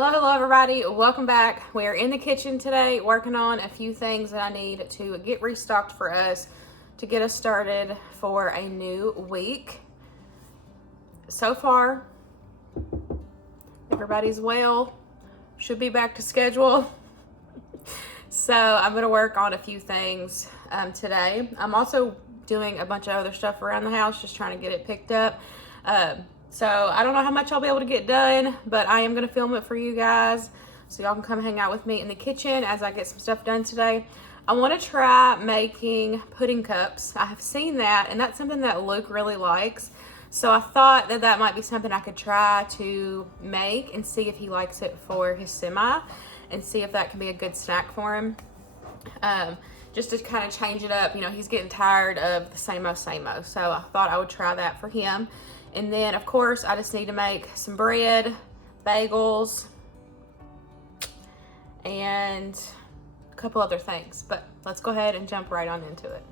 Hello everybody, welcome back. We're in the kitchen today working on a few things that I need to get restocked for us to get us started for a new week. So far, everybody's well, should be back to schedule. So I'm gonna work on a few things today. I'm also doing a bunch of other stuff around the house, just trying to get it picked up. So I don't know how much I'll be able to get done, but I am gonna film it for you guys so y'all can come hang out with me in the kitchen as I get some stuff done today. I wanna try making pudding cups. I have seen that, and that's something that Luke really likes. So I thought that that might be something I could try to make and see if he likes it for his semi and see if that can be a good snack for him. Just to kind of change it up. You know, he's getting tired of the same-o, same-o. So I thought I would try that for him. And then, of course, I just need to make some bread, bagels, and a couple other things. But let's go ahead and jump right on into it.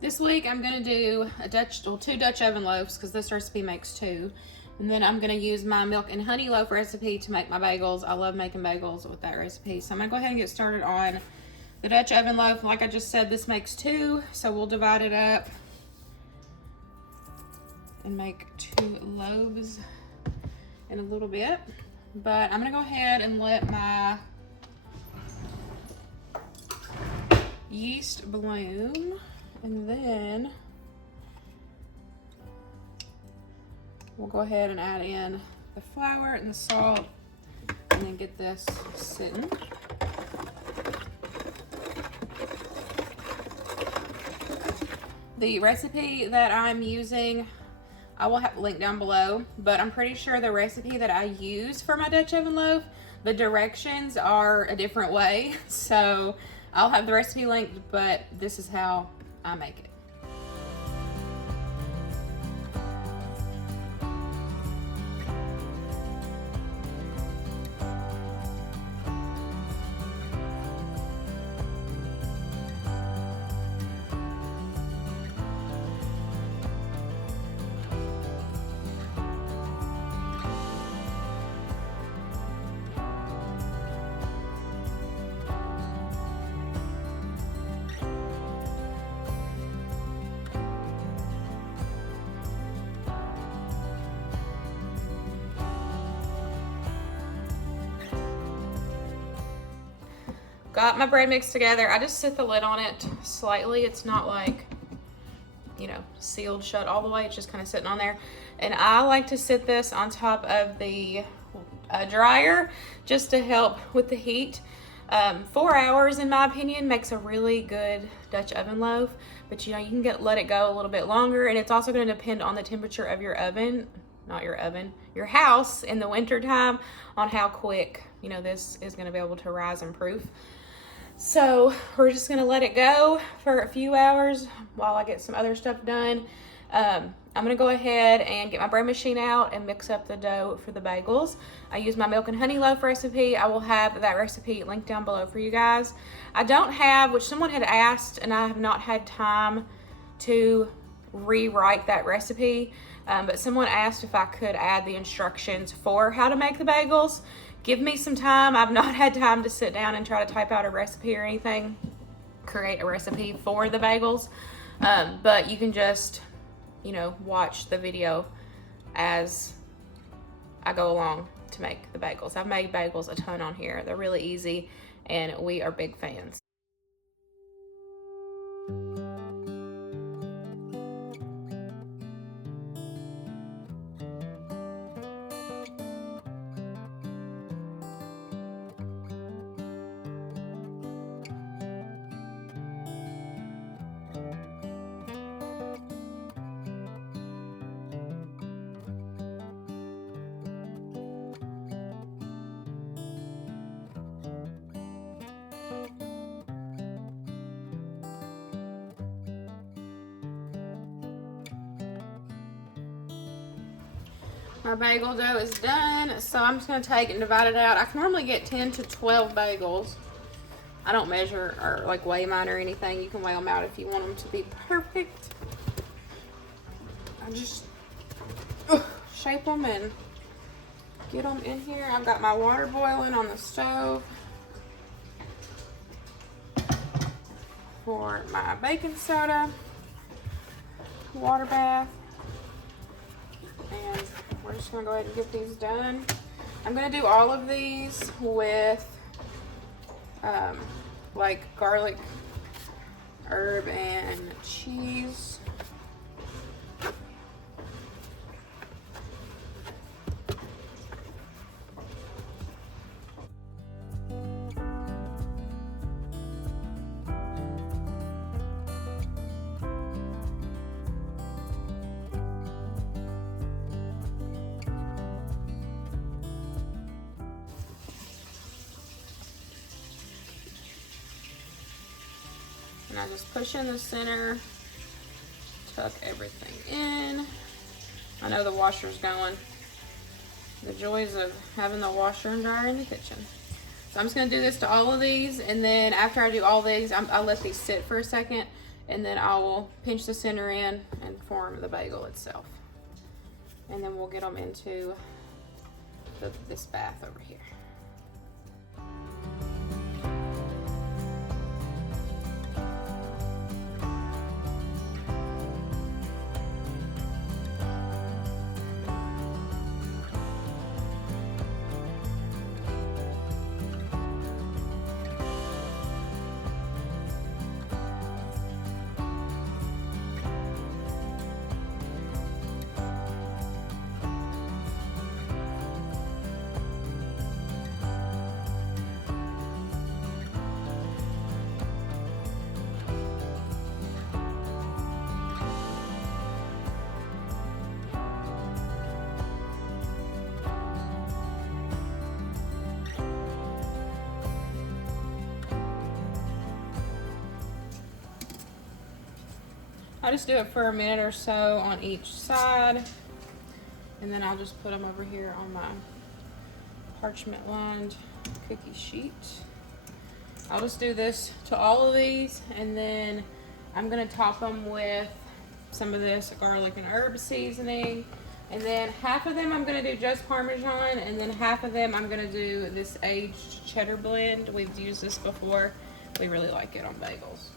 This week I'm gonna do two Dutch oven loaves because this recipe makes two. And then I'm gonna use my milk and honey loaf recipe to make my bagels. I love making bagels with that recipe. So I'm gonna go ahead and get started on the Dutch oven loaf. Like I just said, this makes two, so we'll divide it up and make two loaves in a little bit. But I'm gonna go ahead and let my yeast bloom. And then we'll go ahead and add in the flour and the salt and then get this sitting. The recipe that I'm using, I will have a link down below, but I'm pretty sure the recipe that I use for my Dutch oven loaf, the directions are a different way. So I'll have the recipe linked, but this is how I make it. Got my bread mixed together. I just set the lid on it slightly. It's not like, you know, sealed shut all the way. It's just kind of sitting on there. And I like to sit this on top of the dryer just to help with the heat. 4 hours, in my opinion, makes a really good Dutch oven loaf. But you know, you can let it go a little bit longer, and it's also going to depend on the temperature of your oven, not your oven, your house in the winter time, on how quick, you know, this is going to be able to rise in proof. So we're just gonna let it go for a few hours while I get some other stuff done. I'm gonna go ahead and get my bread machine out and mix up the dough for the bagels. I use my milk and honey loaf recipe. I will have that recipe linked down below for you guys. I don't have, which someone had asked, and I have not had time to rewrite that recipe, but someone asked if I could add the instructions for how to make the bagels. Give me some time. I've not had time to sit down and try to type out a recipe or anything, create a recipe for the bagels. But you can just, you know, watch the video as I go along to make the bagels. I've made bagels a ton on here. They're really easy, and we are big fans. My bagel dough is done, so I'm just gonna take and divide it out. I can normally get 10 to 12 bagels. I don't measure or like weigh mine or anything. You can weigh them out if you want them to be perfect. I just shape them and get them in here. I've got my water boiling on the stove for my baking soda water bath. And we're just gonna go ahead and get these done. I'm gonna do all of these with like garlic, herb, and cheese. And I just push in the center, tuck everything in. I know the washer's going. The joys of having the washer and dryer in the kitchen. So I'm just gonna do this to all of these, and then after I do all these, I'll let these sit for a second, and then I will pinch the center in and form the bagel itself. And then we'll get them into this bath over here. I just do it for a minute or so on each side, and then I'll just put them over here on my parchment lined cookie sheet. I'll just do this to all of these, and then I'm gonna top them with some of this garlic and herb seasoning, and then half of them I'm gonna do just Parmesan, and then half of them I'm gonna do this aged cheddar blend. We've used this before. We really like it on bagels.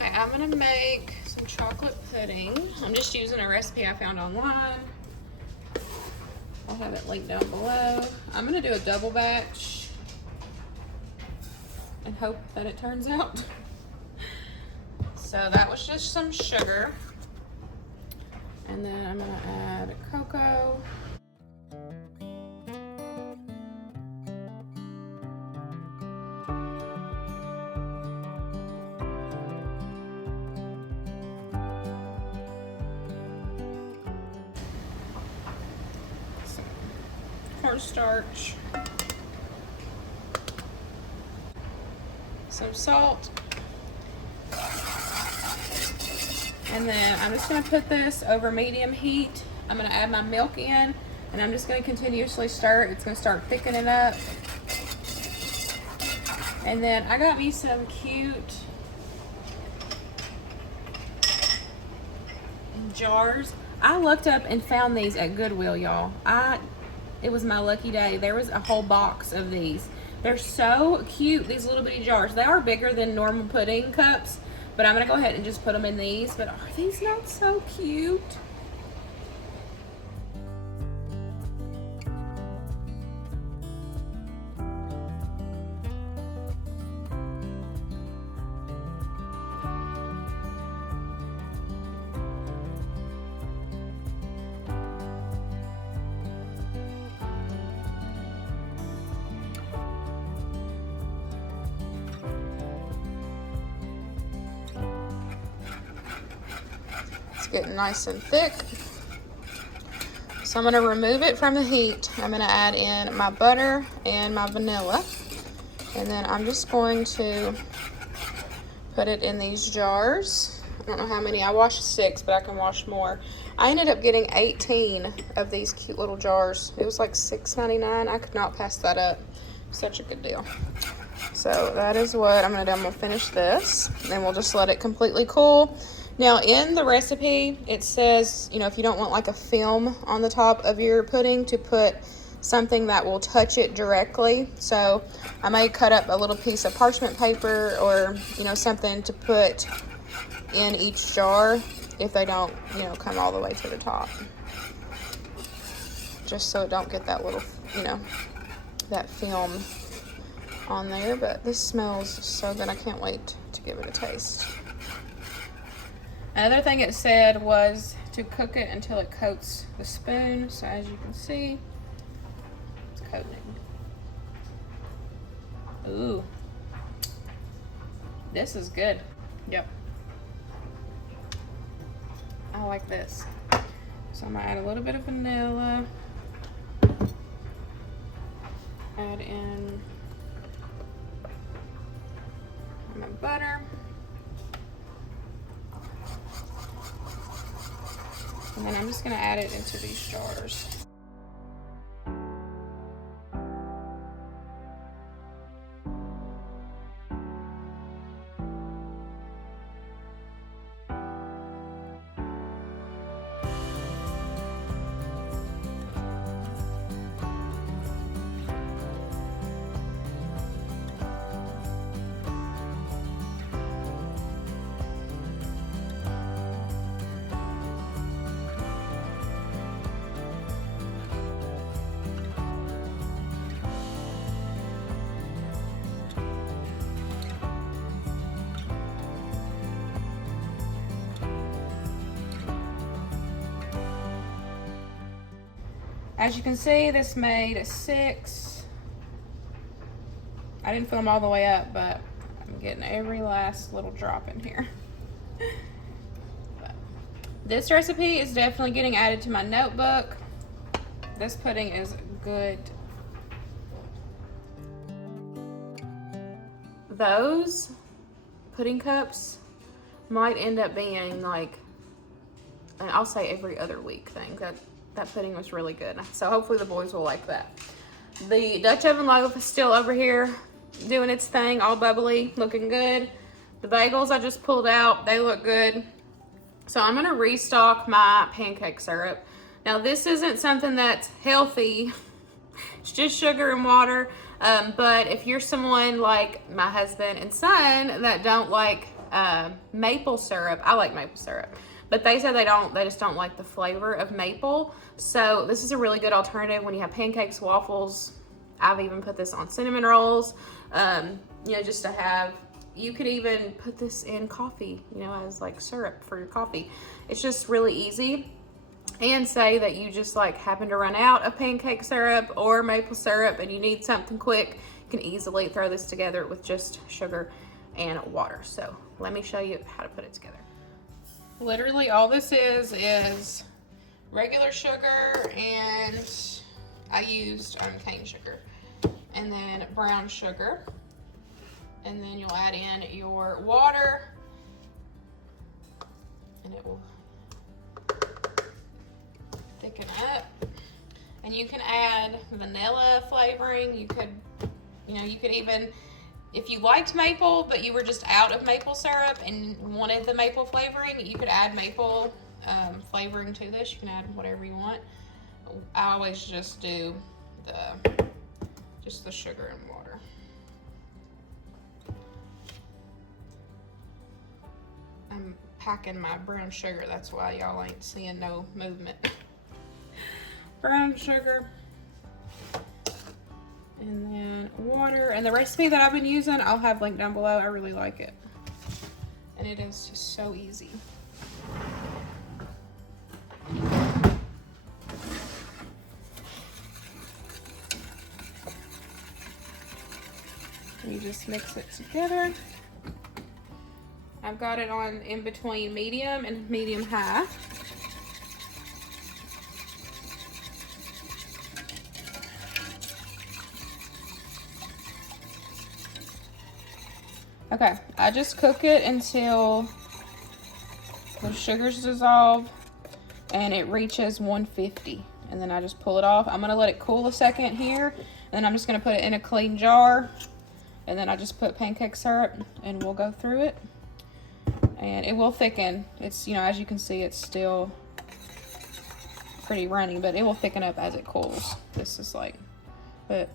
Okay, I'm gonna make some chocolate pudding. I'm just using a recipe I found online. I'll have it linked down below. I'm gonna do a double batch and hope that it turns out. So that was just some sugar. And then I'm gonna add cocoa. Cornstarch, some salt, and then I'm just going to put this over medium heat. I'm going to add my milk in, and I'm just going to continuously stir it. It's going to start thickening up, And then I got me some cute jars. I looked up and found these at Goodwill, y'all. It was my lucky day. There was a whole box of these. They're so cute, these little bitty jars. They are bigger than normal pudding cups, but I'm gonna go ahead and just put them in these. But are these not so cute? Getting nice and thick. So I'm going to remove it from the heat. I'm going to add in my butter and my vanilla. And then I'm just going to put it in these jars. I don't know how many. I washed 6, but I can wash more. I ended up getting 18 of these cute little jars. It was like $6.99. I could not pass that up. Such a good deal. So that is what I'm going to do. I'm going to finish this. Then we'll just let it completely cool. Now, in the recipe, it says, you know, if you don't want like a film on the top of your pudding, to put something that will touch it directly. So I may cut up a little piece of parchment paper or, you know, something to put in each jar if they don't, you know, come all the way to the top. Just so it don't get that little, you know, that film on there. But this smells so good. I can't wait to give it a taste. Another thing it said was to cook it until it coats the spoon. So as you can see, it's coating. Ooh, this is good. Yep, I like this. So I'm gonna add a little bit of vanilla. Add in my butter. And then I'm just going to add it into these jars. As you can see, this made 6. I didn't fill them all the way up, but I'm getting every last little drop in here. But this recipe is definitely getting added to my notebook. This pudding is good. Those pudding cups might end up being like, and I'll say every other week thing. That pudding was really good. So hopefully the boys will like that. The Dutch oven loaf is still over here doing its thing, all bubbly, looking good. The bagels I just pulled out, they look good. So I'm gonna restock my pancake syrup. Now this isn't something that's healthy. It's just sugar and water. But if you're someone like my husband and son that don't like maple syrup, I like maple syrup. But they said they just don't like the flavor of maple. So this is a really good alternative when you have pancakes, waffles. I've even put this on cinnamon rolls, you know, just to have. You could even put this in coffee, you know, as like syrup for your coffee. It's just really easy. And say that you just like happen to run out of pancake syrup or maple syrup and you need something quick, you can easily throw this together with just sugar and water. So let me show you how to put it together. Literally all this is regular sugar, and I used cane sugar, and then brown sugar, and then you'll add in your water, and it will thicken up. And you can add vanilla flavoring. You could even If you liked maple, but you were just out of maple syrup and wanted the maple flavoring, you could add maple flavoring to this. You can add whatever you want. I always just do the sugar and water. I'm packing my brown sugar. That's why y'all ain't seeing no movement. Brown sugar. And then water. And the recipe that I've been using, I'll have linked down below. I really like it. And it is just so easy. You just mix it together. I've got it on in between medium and medium high. Okay, I just cook it until the sugars dissolve and it reaches 150. And then I just pull it off. I'm gonna let it cool a second here. And then I'm just gonna put it in a clean jar. And then I just put pancake syrup and we'll go through it. And it will thicken. It's, you know, as you can see, it's still pretty runny, but it will thicken up as it cools. This is like, but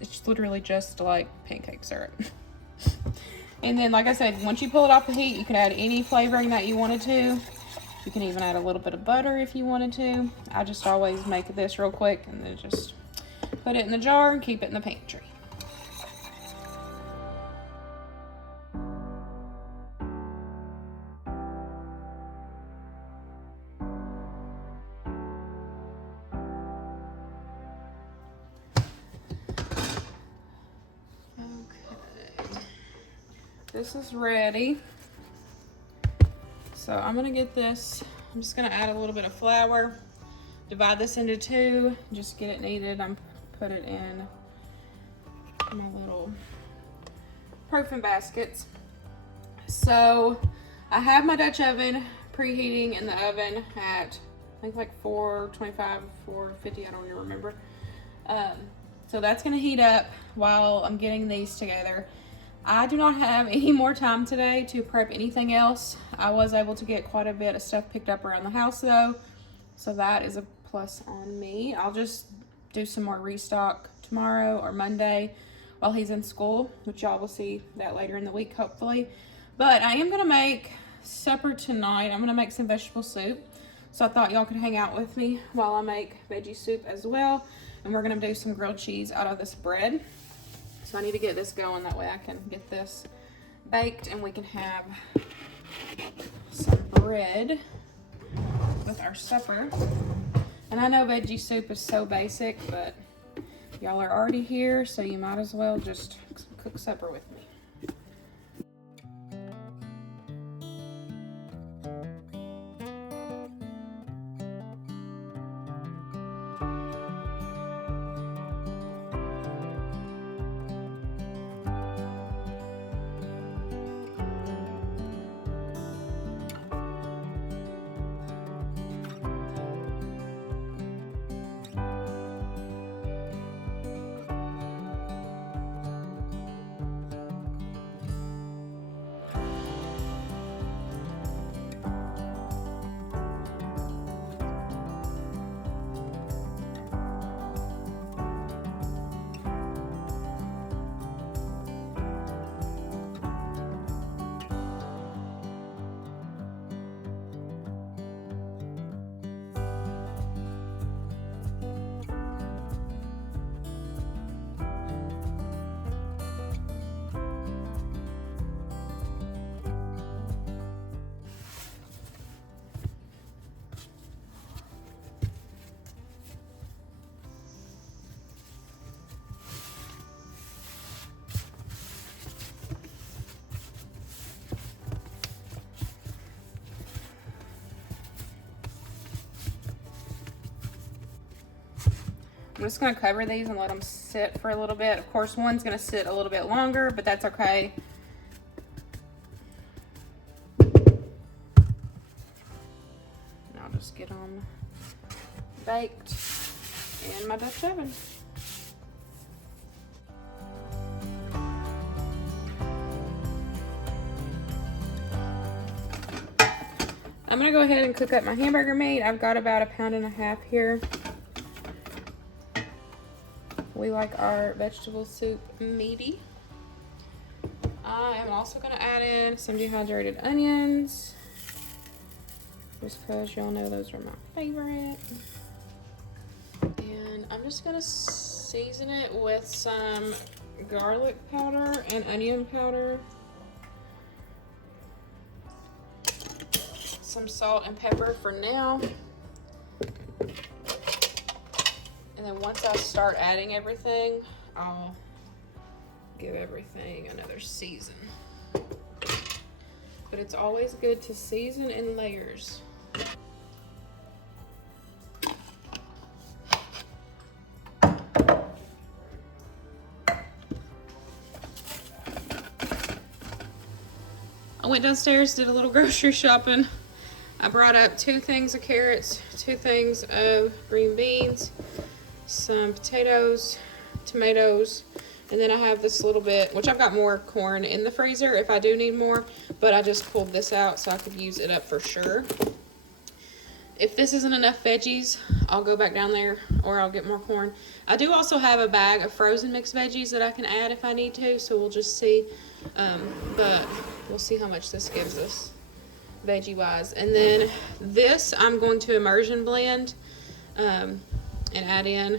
it's literally just like pancake syrup. And then, like I said, once you pull it off the heat, you can add any flavoring that you wanted to. You can even add a little bit of butter if you wanted to. I just always make this real quick and then just put it in the jar and keep it in the pantry. This is ready. So I'm gonna get this, I'm just gonna add a little bit of flour, divide this into two, just get it kneaded. I'm put it in my little proofing baskets. So I have my Dutch oven preheating in the oven at, I think like 425, 450, I don't even remember. So that's gonna heat up while I'm getting these together. I do not have any more time today to prep anything else. I was able to get quite a bit of stuff picked up around the house though, so that is a plus on me. I'll just do some more restock tomorrow or Monday while he's in school, which y'all will see that later in the week hopefully. But I am gonna make supper tonight. I'm gonna make some vegetable soup. So I thought y'all could hang out with me while I make veggie soup as well. And we're gonna do some grilled cheese out of this bread. So I need to get this going, that way I can get this baked and we can have some bread with our supper. And I know veggie soup is so basic, but y'all are already here, so you might as well just cook supper with me. I'm just gonna cover these and let them sit for a little bit. Of course, one's gonna sit a little bit longer, but that's okay. And I'll just get them baked in my Dutch oven. I'm gonna go ahead and cook up my hamburger meat. I've got about 1.5 pounds here. We like our vegetable soup meaty. I am also gonna add in some dehydrated onions, just because y'all know those are my favorite. And I'm just gonna season it with some garlic powder and onion powder, some salt and pepper for now. And then once I start adding everything, I'll give everything another season. But it's always good to season in layers. I went downstairs, did a little grocery shopping. I brought up 2 things of carrots, 2 things of green beans, some potatoes, tomatoes, and then I have this little bit, which I've got more corn in the freezer if I do need more, but I just pulled this out so I could use it up for sure. If this isn't enough veggies, I'll go back down there or I'll get more corn. I do also have a bag of frozen mixed veggies that I can add if I need to, so we'll just see. But we'll see how much this gives us veggie wise. And then this I'm going to immersion blend and add in.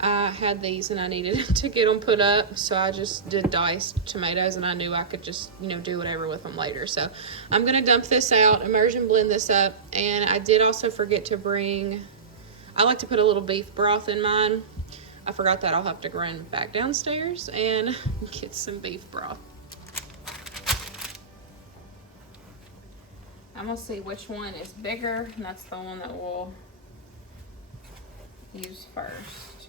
I had these and I needed to get them put up, so I just did diced tomatoes, and I knew I could just, you know, do whatever with them later. So I'm gonna dump this out, immersion blend this up, and I did also forget to bring, I like to put a little beef broth in mine. I forgot that. I'll have to run back downstairs and get some beef broth. I'm gonna see which one is bigger, and that's the one that we'll use first.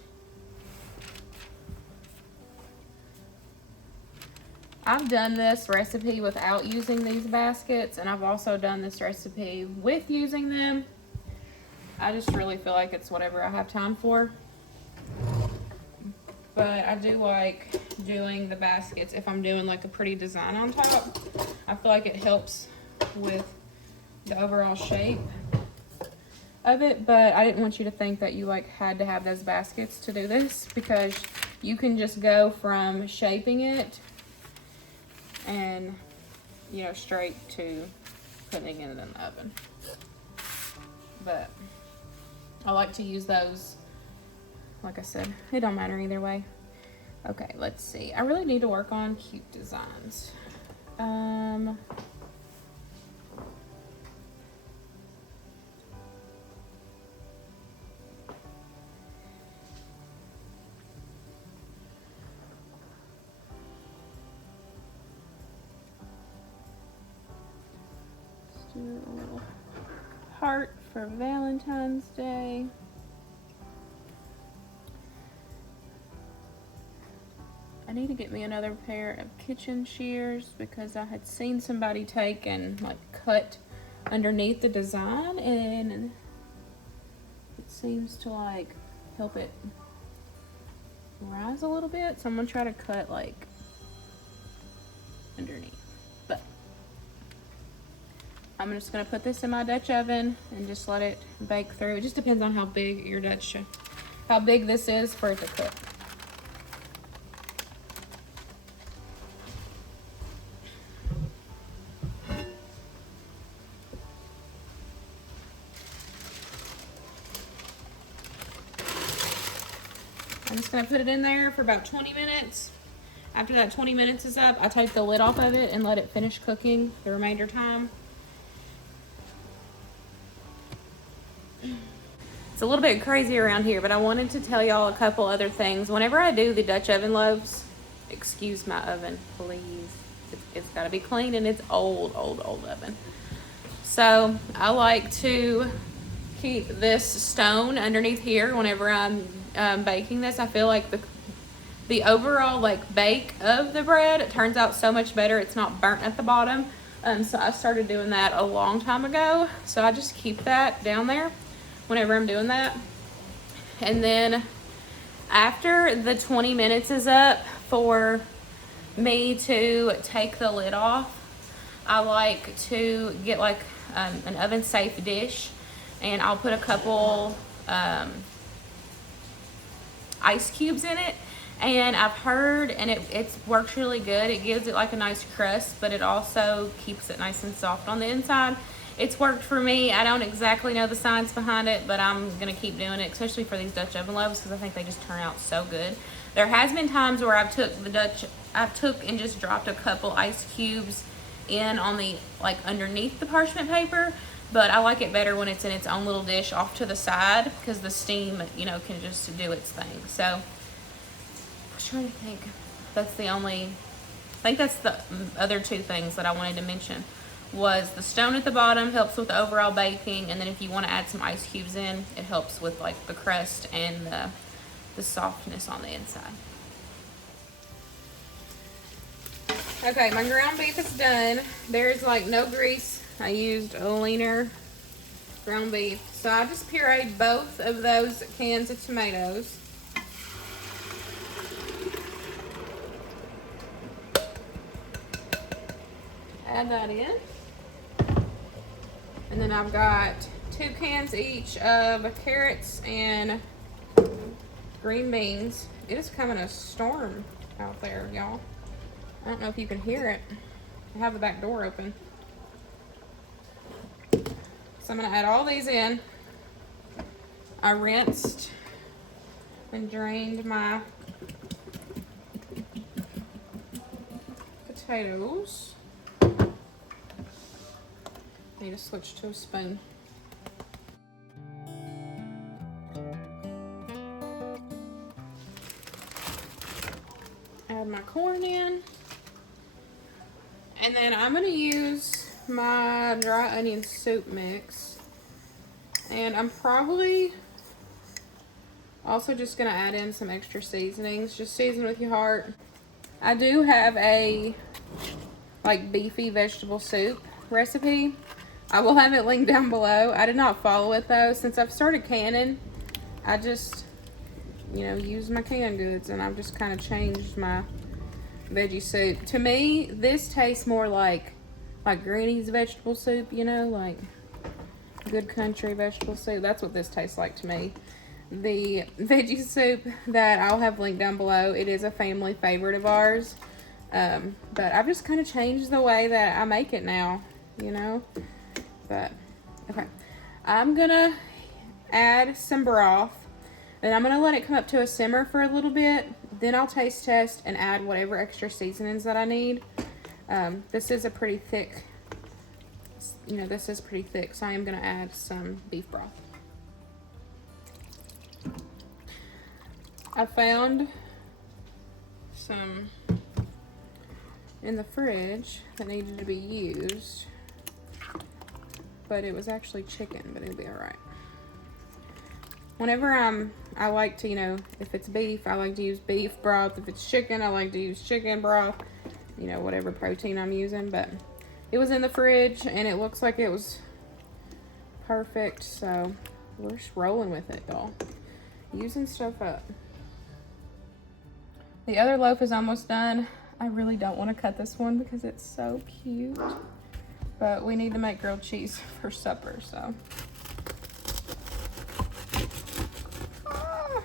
I've done this recipe without using these baskets, and I've also done this recipe with using them. I just really feel like it's whatever I have time for. But I do like doing the baskets if I'm doing like a pretty design on top. I feel like it helps with the overall shape of it, but I didn't want you to think that you like had to have those baskets to do this, because you can just go from shaping it and, you know, straight to putting it in the oven. But I like to use those. Like I said, it don't matter either way. Okay, let's see. I really need to work on cute designs. Let's do a little heart for Valentine's Day. I need to get me another pair of kitchen shears, because I had seen somebody take and like cut underneath the design, and it seems to like help it rise a little bit. So I'm gonna try to cut like underneath. But I'm just gonna put this in my Dutch oven and just let it bake through. It just depends on how big your how big this is for it to cook. I'm just gonna put it in there for about 20 minutes. After that 20 minutes is up, I take the lid off of it and let it finish cooking the remainder time. It's a little bit crazy around here, but I wanted to tell y'all a couple other things. Whenever I do the Dutch oven loaves, excuse my oven, please. It's gotta be clean, and it's old oven. So I like to keep this stone underneath here whenever I'm baking this. I feel like the overall like bake of the bread, it turns out so much better. It's not burnt at the bottom. So I started doing that a long time ago. So I just keep that down there whenever I'm doing that. And then after the 20 minutes is up for me to take the lid off, I like to get like an oven safe dish, and I'll put a couple ice cubes in it. And I've heard, and it works really good. It gives it like a nice crust, but it also keeps it nice and soft on the inside. It's worked for me. I don't exactly know the science behind it, but I'm gonna keep doing it, especially for these Dutch oven loaves, because I think they just turn out so good. There has been times where I've took and just dropped a couple ice cubes in on the, like, underneath the parchment paper, but I like it better when it's in its own little dish off to the side, because the steam, you know, can just do its thing. So I was trying to think. That's the only, I think that's the other two things that I wanted to mention. Was the stone at the bottom helps with the overall baking, and then if you want to add some ice cubes in, it helps with like the crust and the softness on the inside. Okay, my ground beef is done. There's like no grease. I used a leaner ground beef. So I just pureed both of those cans of tomatoes. Add that in. And then I've got 2 cans each of carrots and green beans. It is coming a storm out there, y'all. I don't know if you can hear it. I have the back door open. So I'm gonna add all these in. I rinsed and drained my potatoes. Need to switch to a spoon. Add my corn in. And then I'm gonna use my dry onion soup mix. And I'm probably also just gonna add in some extra seasonings. Just season with your heart. I do have a like beefy vegetable soup recipe. I will have it linked down below. I did not follow it though. Since I've started canning, I just, you know, use my canned goods, and I've just kind of changed my veggie soup. To me, this tastes more like Granny's vegetable soup, you know, like good country vegetable soup. That's what this tastes like to me. The veggie soup that I'll have linked down below, it is a family favorite of ours. But I've just kind of changed the way that I make it now, you know. But okay, I'm gonna add some broth, and I'm gonna let it come up to a simmer for a little bit. Then I'll taste test and add whatever extra seasonings that I need. This is a pretty thick, you know, this is pretty thick, so I am gonna add some beef broth. I found some in the fridge that needed to be used, but it was actually chicken, but it'll be all right. Whenever I like to, you know, if it's beef, I like to use beef broth. If it's chicken, I like to use chicken broth, you know, whatever protein I'm using. But it was in the fridge, and it looks like it was perfect, so we're just rolling with it, y'all. Using stuff up. The other loaf is almost done. I really don't want to cut this one because it's so cute. But we need to make grilled cheese for supper, so. Ah.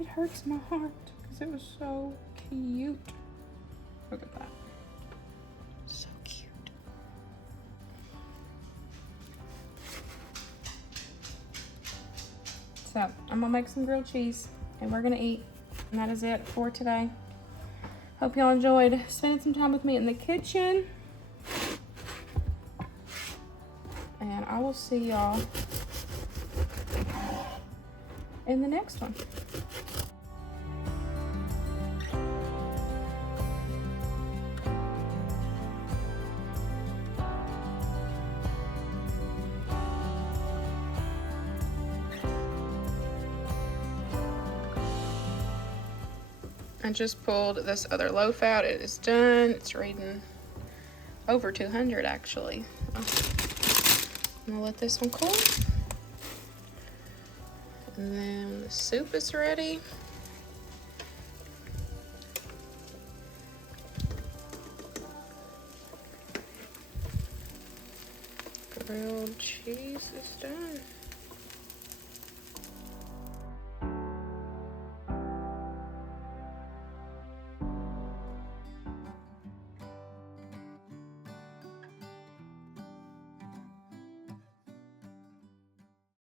It hurts my heart because it was so cute. Look at that. So cute. So I'm gonna make some grilled cheese and we're gonna eat. And that is it for today. Hope y'all enjoyed spending some time with me in the kitchen. And I will see y'all in the next one. I just pulled this other loaf out. It is done. It's reading over 200 actually. I'm gonna let this one cool. And then the soup is ready. grilled cheese is done.